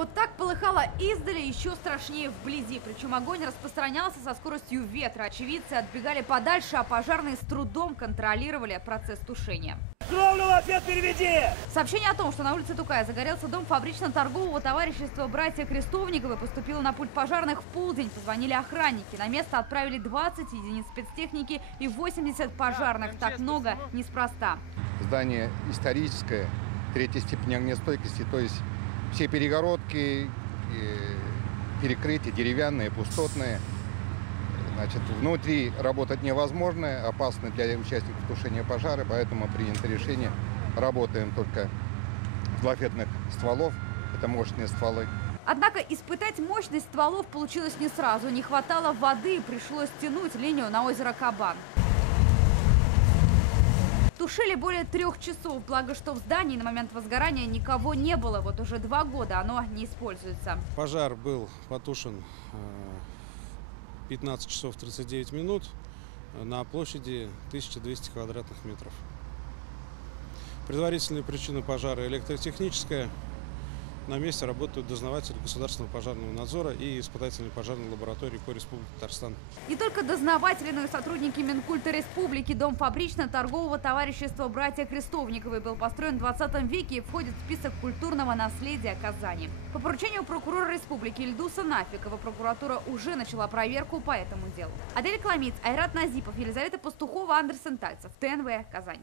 Вот так полыхало издали, еще страшнее вблизи. Причем огонь распространялся со скоростью ветра. Очевидцы отбегали подальше, а пожарные с трудом контролировали процесс тушения. Кровлю в ответ переведи! Сообщение о том, что на улице Тукая загорелся дом фабрично-торгового товарищества «Братья Крестовниковы», поступило на пульт пожарных в полдень. Позвонили охранники. На место отправили 20 единиц спецтехники и 80 пожарных. Так много неспроста. Здание историческое, третьей степени огнестойкости, то есть все перегородки, перекрытия деревянные, пустотные. Значит, внутри работать невозможно, опасно для участников тушения пожара, поэтому принято решение, работаем только с лафетных стволов, это мощные стволы. Однако испытать мощность стволов получилось не сразу. Не хватало воды, пришлось тянуть линию на озеро Кабан. Тушили более 3 часов, благо что в здании на момент возгорания никого не было. Вот уже 2 года оно не используется. Пожар был потушен 15 часов 39 минут на площади 1200 квадратных метров. Предварительная причина пожара электротехническая. На месте работают дознаватели Государственного пожарного надзора и испытательной пожарной лаборатории по Республике Татарстан. Не только дознаватели, но и сотрудники Минкульта Республики. Дом фабрично-торгового товарищества «Братья Крестовниковы» был построен в 20 веке и входит в список культурного наследия Казани. По поручению прокурора республики Ильдуса Нафикова прокуратура уже начала проверку по этому делу. Адель Кламиц, Айрат Назипов, Елизавета Пастухова, Андерсен Тальцев, ТНВ, Казань.